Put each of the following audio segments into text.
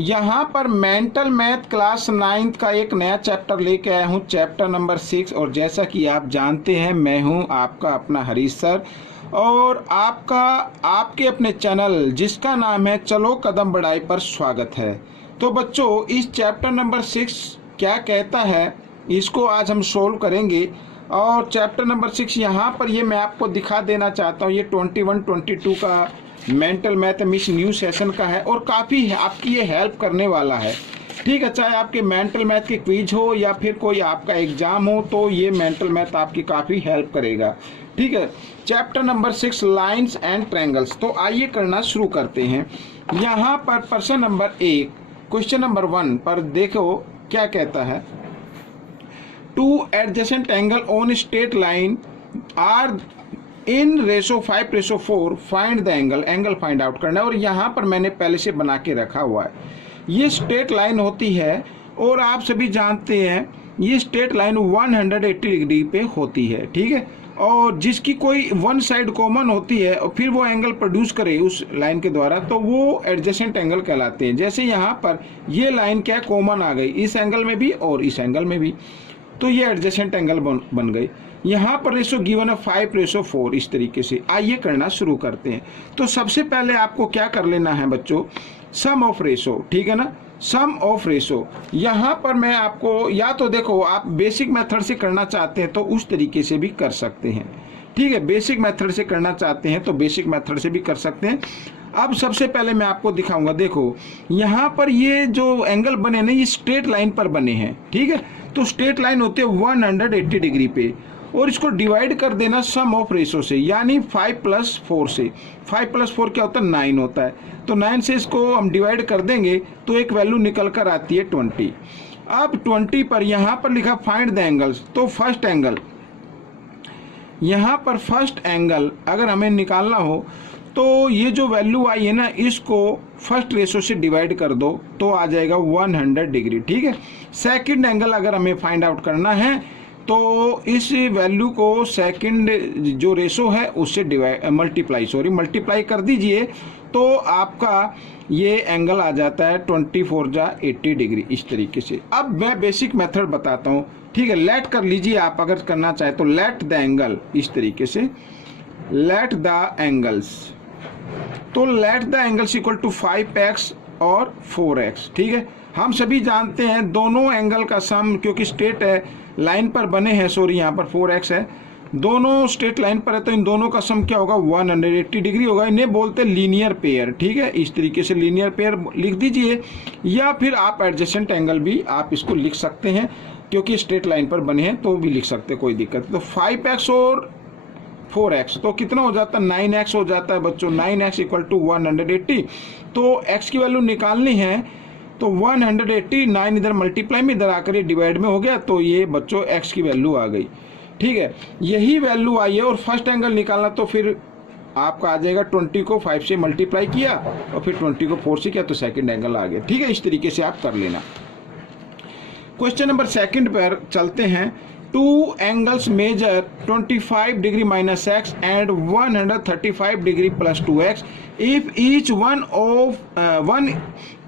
यहाँ पर mental math class 9th का एक नया चैप्टर लेके आया हूँ, चैप्टर नंबर 6। और जैसा कि आप जानते हैं, मैं हूँ आपका अपना हरीश सर और आपका आपके अपने चैनल जिसका नाम है चलो कदम बढ़ाई पर स्वागत है। तो बच्चों, इस चैप्टर नंबर 6 क्या कहता है इसको आज हम सोल्व करेंगे। और चैप्टर नंबर 6 यहाँ पर ये मैं आपको दिखा देना चाहता हूँ, ये 21-22 का मेंटल मैथमेटिक्स न्यू सेशन का है और काफ़ी आपकी ये हेल्प करने वाला है। ठीक है, चाहे आपके मेंटल मैथ की क्विज हो या फिर कोई आपका एग्जाम हो, तो ये मेंटल मैथ आपकी काफ़ी हेल्प करेगा। ठीक है, chapter number 6 lines and triangles. तो आइए करना शुरू करते हैं। यहाँ पर प्रश्न नंबर 1 क्वेश्चन नंबर 1 पर देखो क्या कहता है। Two adjacent angle on straight line are in ratio 5:4 find the angle find out करना है। और यहाँ पर मैंने पहले से बना के रखा हुआ है। ये स्ट्रेट लाइन होती है और आप सभी जानते हैं ये स्ट्रेट लाइन 180 डिग्री पे होती है। ठीक है, और जिसकी कोई वन साइड कॉमन होती है और फिर वो एंगल प्रोड्यूस करे उस लाइन के द्वारा, तो वो एडजेसेंट एंगल कहलाते हैं। जैसे यहाँ पर ये लाइन क्या कॉमन आ गई, इस एंगल में भी और इस एंगल में भी, तो ये एडजेसेंट एंगल बन गई। यहाँ पर रेशो गिवन है 5:4 इस तरीके से। आइए करना शुरू करते हैं। तो सबसे पहले आपको क्या कर लेना है बच्चों, सम ऑफ रेशो। ठीक है ना, सम ऑफ रेशो। यहाँ पर मैं आपको, या तो देखो आप बेसिक मेथड से करना चाहते हैं तो उस तरीके से भी कर सकते हैं। ठीक है, बेसिक मेथड से करना चाहते हैं तो बेसिक मेथड से भी कर सकते हैं। अब सबसे पहले मैं आपको दिखाऊंगा। देखो यहाँ पर ये जो एंगल बने ना, ये स्ट्रेट लाइन पर बने हैं। ठीक है, तो स्ट्रेट लाइन होते हैं 180 डिग्री पे और इसको डिवाइड कर देना सम ऑफ रेशो से, यानी 5+4 से। 5+4 क्या होता है, 9 होता है। तो 9 से इसको हम डिवाइड कर देंगे तो एक वैल्यू निकल कर आती है 20। अब 20 पर यहाँ पर लिखा फाइंड द एंगल्स, तो फर्स्ट एंगल, यहाँ पर फर्स्ट एंगल अगर हमें निकालना हो तो ये जो वैल्यू आई है ना, इसको फर्स्ट रेशो से डिवाइड कर दो तो आ जाएगा 100 डिग्री। ठीक है, सेकंड एंगल अगर हमें फाइंड आउट करना है तो इस वैल्यू को सेकंड जो रेशो है उससे मल्टीप्लाई कर दीजिए तो आपका ये एंगल आ जाता है 24 डिग्री इस तरीके से। अब मैं बेसिक मेथड बताता हूँ। ठीक है, लेट कर लीजिए आप अगर करना चाहे तो, लेट द एंगल इस तरीके से, लेट द एंगल्स। तो let the angles equal to 5x और 4x। ठीक है, हम सभी जानते हैं दोनों एंगल का सम, क्योंकि स्ट्रेट है लाइन पर बने हैं, सॉरी यहाँ पर 4x है, दोनों स्ट्रेट लाइन पर है तो इन दोनों का सम क्या होगा, 180 डिग्री होगा। इन्हें बोलते हैं लीनियर पेयर। ठीक है, इस तरीके से लीनियर पेयर लिख दीजिए, या फिर आप एडजेसेंट एंगल भी आप इसको लिख सकते हैं, क्योंकि स्ट्रेट लाइन पर बने हैं तो भी लिख सकते हैं, कोई दिक्कत। तो 5x और 4x तो कितना हो जाता है, 9x हो जाता है बच्चों। 9x equal to 180। तो x की वैल्यू निकालनी है तो 180, 9 इधर मल्टीप्लाई में, इधर आकर ये डिवाइड में हो गया, तो ये बच्चों x की वैल्यू आ गई। ठीक है, यही वैल्यू आई है। और फर्स्ट एंगल निकालना तो फिर आपका आ जाएगा 20 को 5 से मल्टीप्लाई किया और फिर 20 को 4 से किया तो सेकंड एंगल आ गया। ठीक है, इस तरीके से आप कर लेना। क्वेश्चन नंबर 2 पर चलते हैं। Two angles measure 25 degree -x and 135 degree +2x if each one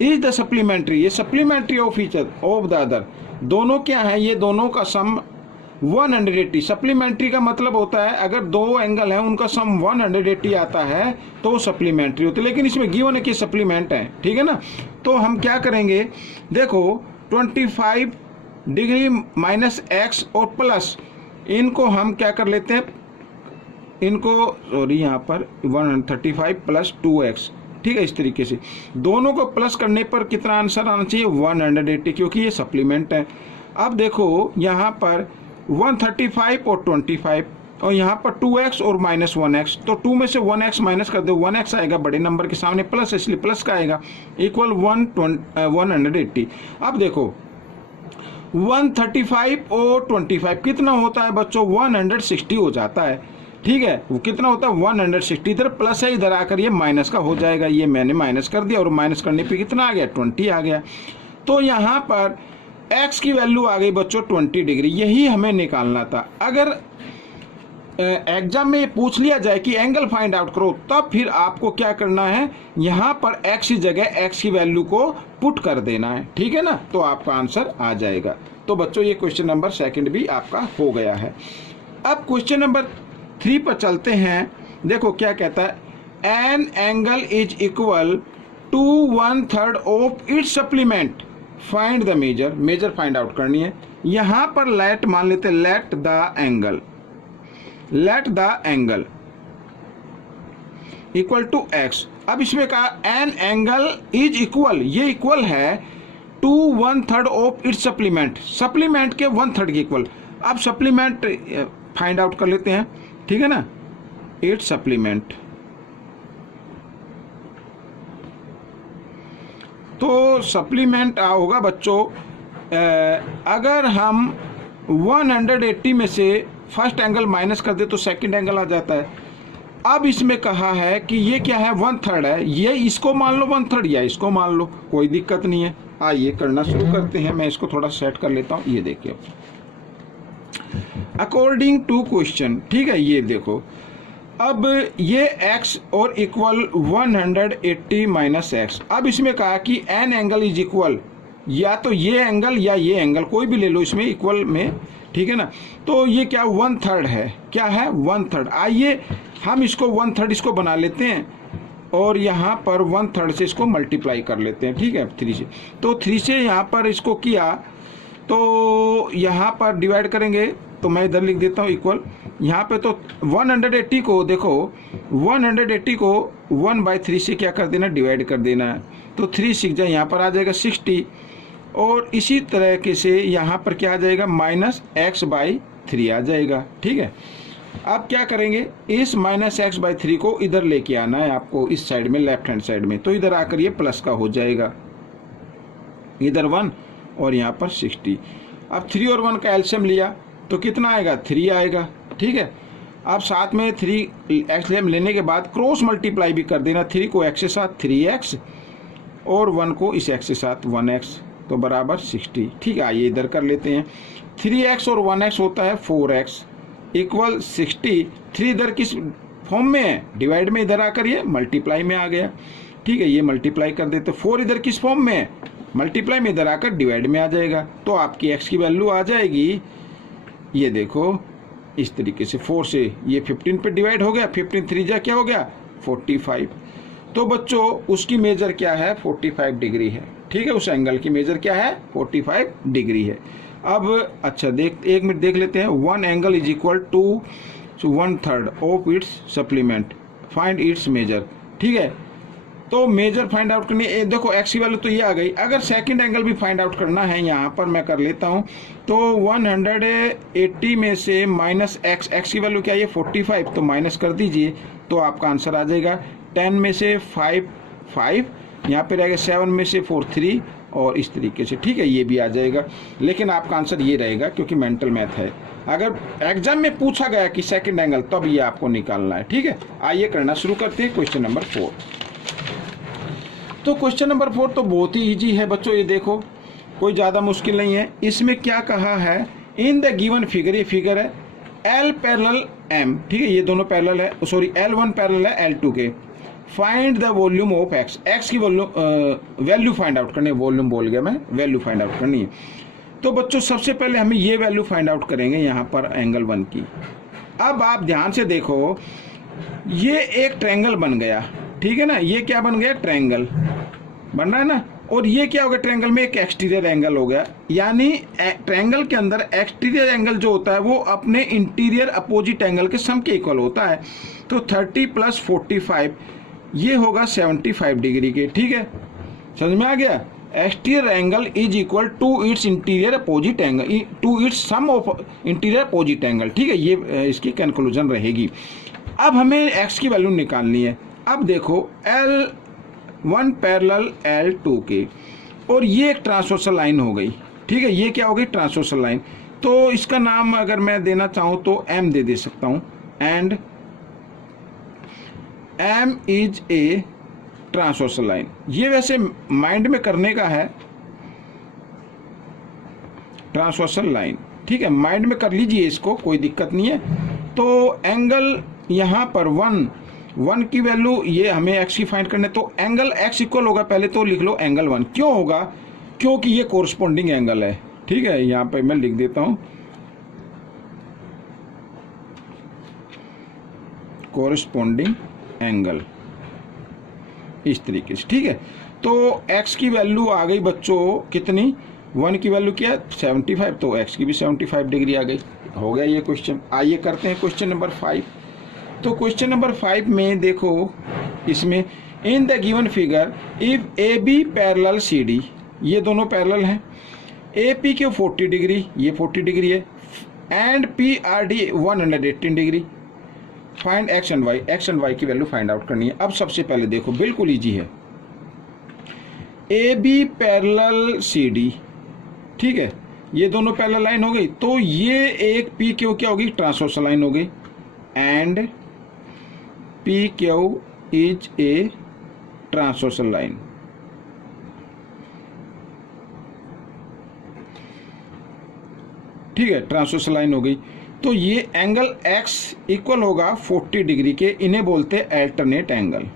is the supplementary, ये supplementary of each of the other. दोनों क्या है, ये दोनों का सम 180। सप्लीमेंट्री का मतलब होता है अगर दो एंगल है उनका सम 180 आता है तो सप्लीमेंट्री होती है, लेकिन इसमें गिवन है कि सप्लीमेंट है। ठीक है ना, तो हम क्या करेंगे, देखो 25 डिग्री -x और प्लस, इनको हम क्या कर लेते हैं, इनको सॉरी यहाँ पर 135 + 2x। ठीक है, इस तरीके से दोनों को प्लस करने पर कितना आंसर आना चाहिए, 180, क्योंकि ये सप्लीमेंट है। अब देखो यहाँ पर 135 और 25 और यहाँ पर 2x और -1x, तो 2 में से 1x माइनस कर दो, 1x आएगा बड़े नंबर के सामने, प्लस इसलिए प्लस का आएगा, इक्वल 180। अब देखो 135 और 25 कितना होता है बच्चों, 160 हो जाता है। ठीक है, वो कितना होता है 160, इधर प्लस है, इधर आकर ये माइनस का हो जाएगा, ये मैंने माइनस कर दिया और माइनस करने पे कितना आ गया, 20 आ गया। तो यहाँ पर x की वैल्यू आ गई बच्चों 20 डिग्री, यही हमें निकालना था। अगर एग्जाम में ये पूछ लिया जाए कि एंगल फाइंड आउट करो, तब फिर आपको क्या करना है, यहाँ पर एक्स की जगह एक्स की वैल्यू को पुट कर देना है, ठीक है ना, तो आपका आंसर आ जाएगा। तो बच्चों ये क्वेश्चन नंबर 2 भी आपका हो गया है। अब क्वेश्चन नंबर 3 पर चलते हैं। देखो क्या कहता है, an angle is equal to 1/3 of its supplement, find the measure. Measure find out करनी है। यहाँ पर लेट मान लेते, let the angle equal to x. अब इसमें कहा एन एंगल इज इक्वल, ये इक्वल है to 1/3 of its supplement, supplement के 1/3 के इक्वल। अब सप्लीमेंट फाइंड आउट कर लेते हैं, ठीक है ना, इट्स सप्लीमेंट। तो सप्लीमेंट होगा बच्चों, अगर हम 180 में से फर्स्ट एंगल माइनस कर दे तो सेकंड एंगल आ जाता है। अब इसमें कहा है कि ये क्या है, 1/3 है, ये इसको मान लो 1/3 या इसको मान लो, कोई दिक्कत नहीं है। आइए करना शुरू करते हैं। मैं इसको थोड़ा सेट कर लेता हूँ। ये देखिए, अकॉर्डिंग टू क्वेश्चन, ठीक है, ये देखो, अब ये x और इक्वल 180 माइनस एक्स। अब इसमें कहा कि एन एंगल इज इक्वल, या तो ये एंगल या ये एंगल कोई भी ले लो इसमें इक्वल में, ठीक है ना। तो ये क्या 1/3 है, क्या है 1/3। आइए हम इसको 1/3 इसको बना लेते हैं और यहाँ पर 1/3 से इसको मल्टीप्लाई कर लेते हैं, ठीक है, 3 से। तो 3 से यहाँ पर इसको किया तो यहाँ पर डिवाइड करेंगे, तो मैं इधर लिख देता हूँ इक्वल। यहाँ पे तो 180 को देखो, 180 को 1/3 से क्या कर देना, डिवाइड कर देना है। तो 3 6 जाए, यहाँ पर आ जाएगा 60, और इसी तरह से यहाँ पर क्या आ जाएगा, -x/3 आ जाएगा, ठीक है। अब क्या करेंगे, इस -x/3 को इधर लेके आना है आपको, इस साइड में, लेफ्ट हैंड साइड में। तो इधर आकर ये प्लस का हो जाएगा, इधर 1 और यहाँ पर 60। अब 3 और 1 का एलसीएम लिया तो कितना आएगा, 3 आएगा, ठीक है। अब साथ में 3 एलसीएम लेने के बाद क्रॉस मल्टीप्लाई भी कर देना, 3 को x के साथ 3x और 1 को इस x के साथ 1x, तो बराबर 60, ठीक है। आइए इधर कर लेते हैं, 3x और 1x होता है 4x इक्वल 60। 3 इधर किस फॉर्म में है, डिवाइड में, इधर आकर ये मल्टीप्लाई में आ गया, ठीक है। ये मल्टीप्लाई कर देते, 4 इधर किस फॉर्म में है, मल्टीप्लाई में, इधर आकर डिवाइड में आ जाएगा। तो आपकी x की वैल्यू आ जाएगी, ये देखो इस तरीके से, 4 से ये 15 पे डिवाइड हो गया, 15 3 जा क्या हो गया, 45। तो बच्चों उसकी मेजर क्या है, 45 डिग्री है, ठीक है। उस एंगल की मेजर क्या है, 45 डिग्री है। अब अच्छा एक मिनट देख लेते हैं। 1 angle is equal to 1/3 of its supplement, find its measure, ठीक है। तो मेजर फाइंड आउट करनी है, देखो x की वैल्यू तो ये आ गई। अगर सेकंड एंगल भी फाइंड आउट करना है, यहाँ पर मैं कर लेता हूँ। तो 180 में से -x की वैल्यू क्या है, 45, तो माइनस कर दीजिए, तो आपका आंसर आ जाएगा। 10 में से 5, यहाँ पे रहेगा 7 में से 4 3, और इस तरीके से, ठीक है, ये भी आ जाएगा। लेकिन आपका आंसर ये रहेगा क्योंकि मेंटल मैथ है। अगर एग्जाम में पूछा गया कि सेकंड एंगल, तब ये आपको निकालना है, ठीक है। आइए करना शुरू करते हैं क्वेश्चन नंबर 4। तो क्वेश्चन नंबर 4 तो बहुत ही इजी है बच्चों, ये देखो कोई ज़्यादा मुश्किल नहीं है। इसमें क्या कहा है, इन द गिवन फिगर, ये फिगर है L पैरेलल M, ठीक है, ये दोनों पैरेलल है, सॉरी L1 पैरेलल है L2 के। Find the volume of x की वैल्यू फाइंड आउट करनी है, वॉल्यूम बोल गया मैं, वैल्यू फाइंड आउट करनी है। तो बच्चों सबसे पहले हमें ये वैल्यू फाइंड आउट करेंगे यहाँ पर एंगल 1 की। अब आप ध्यान से देखो, ये एक ट्रायंगल बन गया, ठीक है ना, ये क्या बन गया, ट्रायंगल बन रहा है ना। और ये क्या हो गया, ट्रायंगल में एक एक्सटीरियर एंगल हो गया, यानी ट्रायंगल के अंदर एक्सटीरियर एंगल जो होता है वो अपने इंटीरियर अपोजिट एंगल के सम के इक्वल होता है। तो 30 + 45 ये होगा 75 डिग्री के, ठीक है, समझ में आ गया। Exterior angle is equal to its interior opposite angle, to its sum of interior opposite angle, ठीक है, ये इसकी कंक्लूजन रहेगी। अब हमें x की वैल्यू निकालनी है। अब देखो L1 पैरेलल L2 के, और ये एक ट्रांसवर्सल लाइन हो गई, ठीक है, ये क्या हो गई, ट्रांसवर्सल लाइन। तो इसका नाम अगर मैं देना चाहूँ तो M दे सकता हूँ, and M is a transversal line. ये वैसे माइंड में करने का है, ट्रांसवर्सल लाइन, ठीक है, माइंड में कर लीजिए इसको, कोई दिक्कत नहीं है। तो एंगल यहाँ पर 1 की वैल्यू, ये हमें एक्स की फाइंड करने, तो एंगल एक्स इक्वल होगा, पहले तो लिख लो एंगल 1। क्यों होगा? क्योंकि ये कोरस्पोंडिंग एंगल है। ठीक है, यहाँ पे मैं लिख देता हूँ कोरस्पोंडिंग एंगल, इस तरीके से। ठीक है, तो x की वैल्यू आ गई बच्चों कितनी, 1 की वैल्यू क्या है 75, तो x की भी 75 डिग्री आ गई। हो गया ये क्वेश्चन। आइए करते हैं क्वेश्चन नंबर 5। तो क्वेश्चन नंबर 5 में देखो, इसमें in the given figure if A B parallel C D, ये दोनों पैरेलल हैं, ए पी क्यू 40 डिग्री, ये 40 डिग्री है, and P R D 118 degree, find x and y. X and y की वैल्यू फाइंड आउट करनी है। अब सबसे पहले देखो, बिल्कुल इजी है, A B parallel C D, ठीक है, ये दोनों पैरेलल लाइन हो गई, तो ये एक पी क्यू क्या होगी, ट्रांसवर्सल लाइन हो गई, and P Q is a transversal line. ठीक है, ट्रांसवर्सल लाइन हो गई, तो ये एंगल x इक्वल होगा 40 डिग्री के, इन्हें बोलते हैं अल्टरनेट एंगल।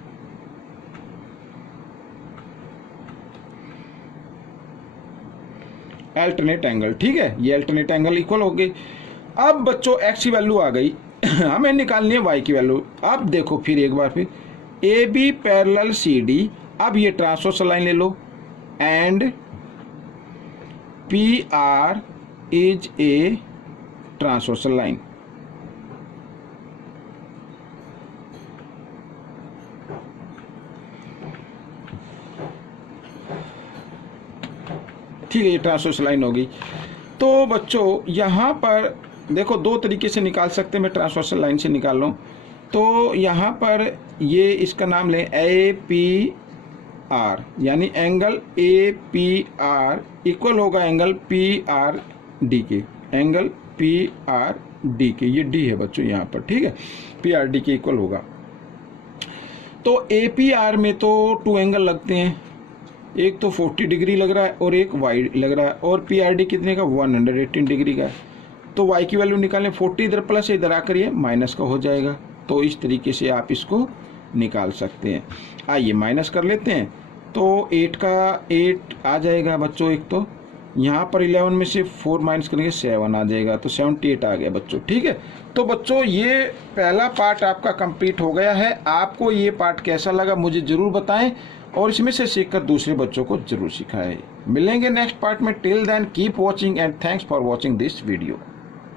अल्टरनेट एंगल, ठीक है, ये अल्टरनेट एंगल इक्वल हो गई। अब बच्चों x की वैल्यू आ गई, हमें निकालनी है y की वैल्यू। अब देखो फिर एक बार फिर, A B parallel C D, अब ये ट्रांसवर्सल लाइन ले लो, and P R is a transversal line. ठीक है, ये ट्रांसवर्सल लाइन होगी। तो बच्चों यहाँ पर देखो, दो तरीके से निकाल सकते हैं, मैं ट्रांसवर्सल लाइन से निकाल लूँ। तो यहाँ पर ये इसका नाम लें ए पी आर, यानी angle A P R equal होगा एंगल पी आर डी के, एंगल पी आर डी के, ये डी है बच्चों यहाँ पर। ठीक है, पी आर डी के इक्वल होगा। तो ए पी आर में तो 2 एंगल लगते हैं, एक तो 40 डिग्री लग रहा है और एक वाई लग रहा है, और पी आर डी कितने का 118 डिग्री का है। तो वाई की वैल्यू निकालें, 40 इधर प्लस, इधर आकर ये माइनस का हो जाएगा। तो इस तरीके से आप इसको निकाल सकते हैं। आइए माइनस कर लेते हैं, तो 8 का 8 आ जाएगा बच्चों, एक तो यहाँ पर 11 में से 4 माइनस करेंगे 7 आ जाएगा, तो 78 आ गया बच्चों। ठीक है, तो बच्चों ये पहला पार्ट आपका कंप्लीट हो गया है। आपको ये पार्ट कैसा लगा मुझे ज़रूर बताएं, और इसमें से सीखकर दूसरे बच्चों को जरूर सिखाएं। मिलेंगे नेक्स्ट पार्ट में। Till then keep watching and thanks for watching this video.